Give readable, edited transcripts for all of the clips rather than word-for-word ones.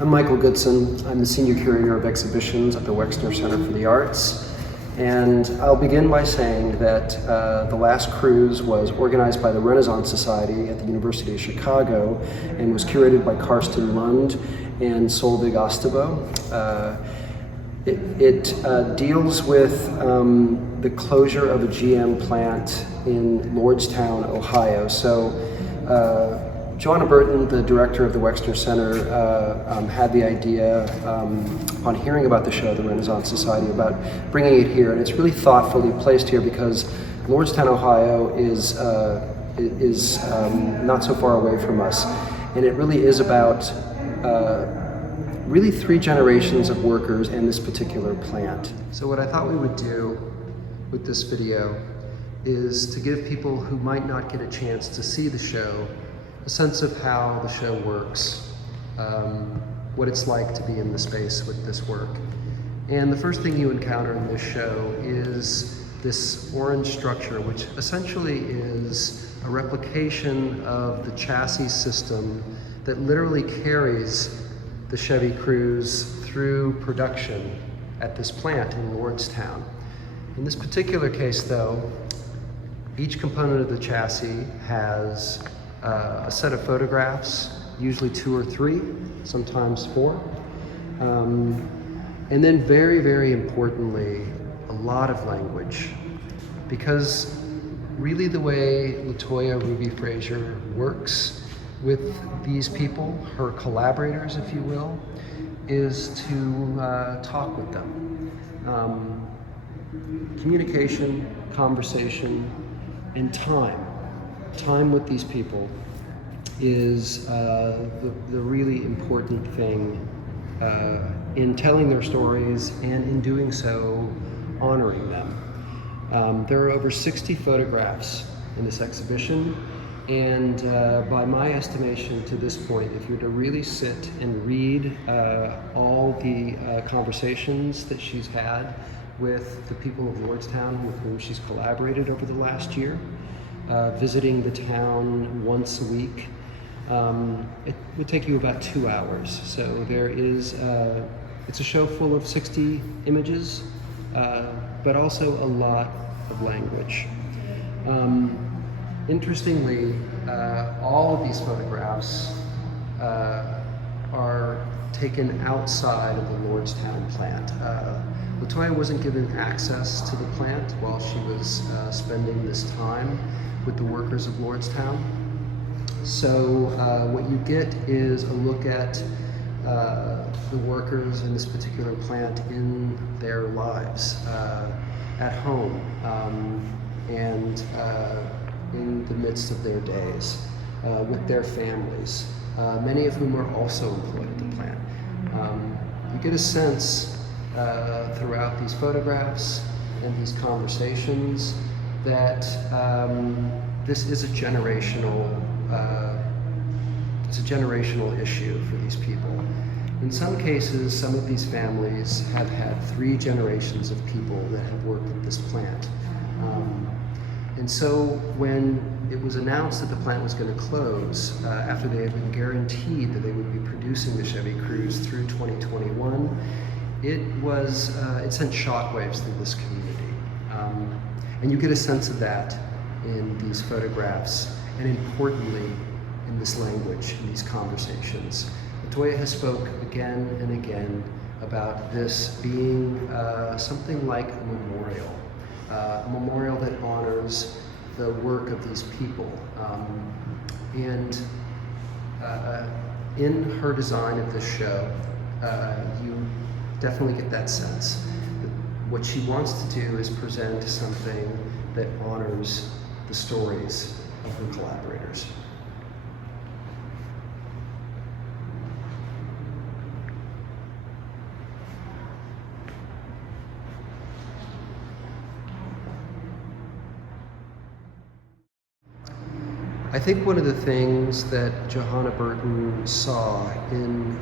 I'm Michael Goodson. I'm the Senior Curator of Exhibitions at the Wexner Center for the Arts. And I'll begin by saying that the Last Cruze was organized by the Renaissance Society at the University of Chicago and was curated by Karsten Lund and Solveig Ostebo. It deals with the closure of a GM plant in Lordstown, Ohio. So Joanna Burton, the director of the Wexner Center, had the idea on hearing about the show, the Renaissance Society, about bringing it here. And it's really thoughtfully placed here because Lordstown, Ohio is not so far away from us. And it really is about really 3 generations of workers in this particular plant. So what I thought we would do with this video is to give people who might not get a chance to see the show a sense of how the show works, what it's like to be in the space with this work. And the first thing you encounter in this show is this orange structure, which essentially is a replication of the chassis system that literally carries the Chevy Cruze through production at this plant in Lordstown. In this particular case though, each component of the chassis has a set of photographs, usually 2 or 3, sometimes 4. And then very, very importantly, a lot of language. Because really the way Latoya Ruby Frazier works with these people, her collaborators, if you will, is to talk with them. Communication, conversation, and time with these people is the really important thing in telling their stories and in doing so, honoring them. There are over 60 photographs in this exhibition, and by my estimation to this point, if you were to really sit and read all the conversations that she's had with the people of Lordstown with whom she's collaborated over the last year, visiting the town once a week, it would take you about 2 hours. So there is, it's a show full of 60 images, but also a lot of language. Interestingly, all of these photographs are taken outside of the Lordstown plant. Latoya wasn't given access to the plant while she was spending this time with the workers of Lordstown. So what you get is a look at the workers in this particular plant in their lives, at home, and in the midst of their days, with their families, many of whom are also employed at the plant. You get a sense throughout these photographs and these conversations that this is a generational issue for these people. In some cases, some of these families have had 3 generations of people that have worked at this plant. And so when it was announced that the plant was going to close, after they had been guaranteed that they would be producing the Chevy Cruze through 2021, it sent shockwaves through this community. And you get a sense of that in these photographs, and importantly, in this language, in these conversations. Latoya has spoke again and again about this being something like a memorial that honors the work of these people. And in her design of this show, you definitely get that sense. What she wants to do is present something that honors the stories of her collaborators. I think one of the things that Johanna Burton saw in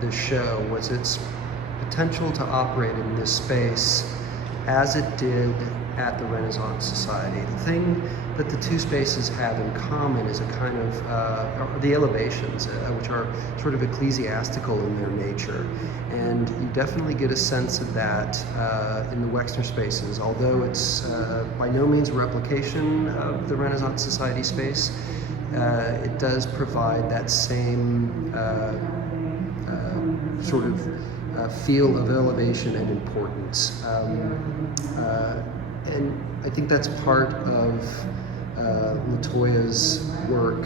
this show was its potential to operate in this space as it did at the Renaissance Society. The thing that the two spaces have in common is a kind of, the elevations, which are sort of ecclesiastical in their nature. And you definitely get a sense of that in the Wexner spaces, although it's by no means a replication of the Renaissance Society space. It does provide that same sort of feel of elevation and importance. And I think that's part of LaToya's work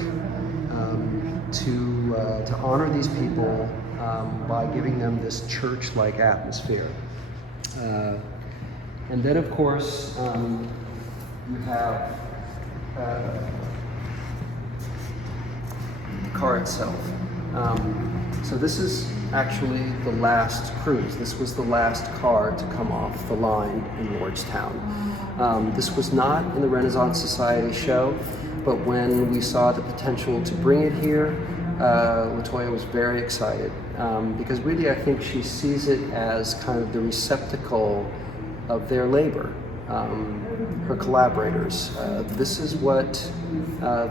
to honor these people by giving them this church-like atmosphere. And then, of course, you have the car itself. So this is actually the Last Cruze. This was the last car to come off the line in Lordstown. This was not in the Renaissance Society show, but when we saw the potential to bring it here, LaToya was very excited because really I think she sees it as kind of the receptacle of their labor, her collaborators. This is what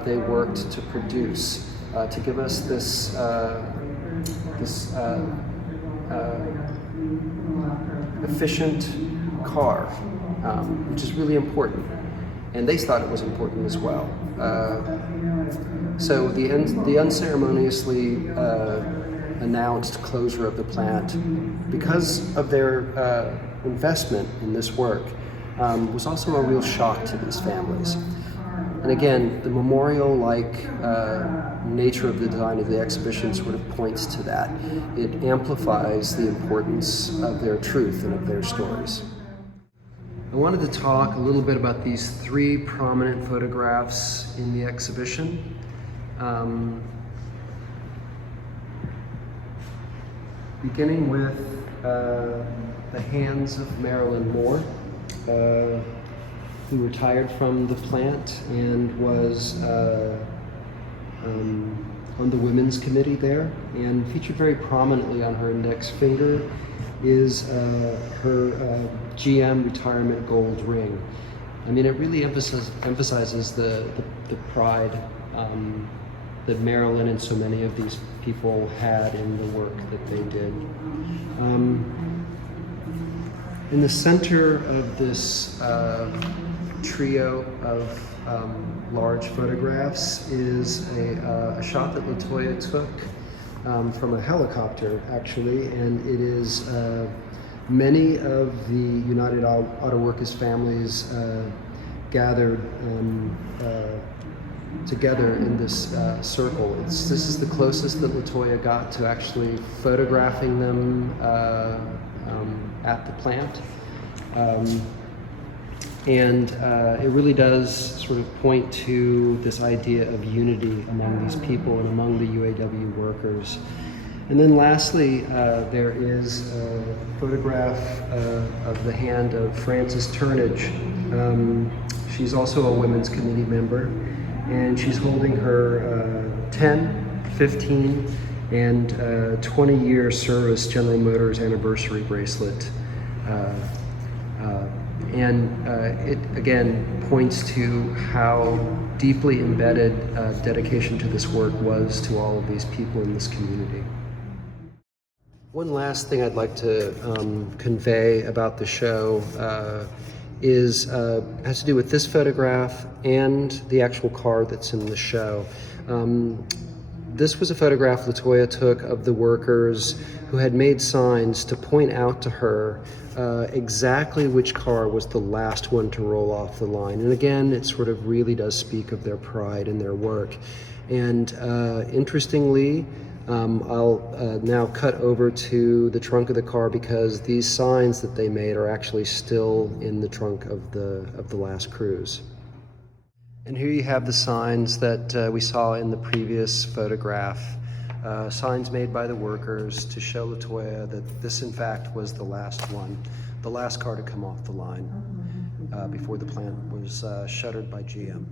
they worked to produce, to give us this efficient car, which is really important, and they thought it was important as well. So the unceremoniously announced closure of the plant, because of their investment in this work, was also a real shock to these families. And again, the memorial-like nature of the design of the exhibition sort of points to that. It amplifies the importance of their truth and of their stories. I wanted to talk a little bit about these three prominent photographs in the exhibition. Beginning with the hands of Marilyn Moore, who retired from the plant and was on the women's committee there, and featured very prominently on her index finger is her GM retirement gold ring. I mean, it really emphasizes the pride that Marilyn and so many of these people had in the work that they did. In the center of this trio of large photographs is a shot that LaToya took from a helicopter, actually, and it is many of the United Auto Workers families gathered together in this circle. This is the closest that LaToya got to actually photographing them at the plant. And it really does sort of point to this idea of unity among these people and among the UAW workers. And then lastly, there is a photograph of the hand of Frances Turnage. She's also a Women's Committee member, and she's holding her 10, 15, and 20-year service General Motors anniversary bracelet. And it again points to how deeply embedded dedication to this work was to all of these people in this community. One last thing I'd like to convey about the show has to do with this photograph and the actual car that's in the show. This was a photograph LaToya took of the workers who had made signs to point out to her exactly which car was the last one to roll off the line. And again, it sort of really does speak of their pride in their work. And interestingly, I'll now cut over to the trunk of the car because these signs that they made are actually still in the trunk of the Last Cruze. And here you have the signs that we saw in the previous photograph, signs made by the workers to show LaToya that this in fact was the last one, the last car to come off the line before the plant was shuttered by GM.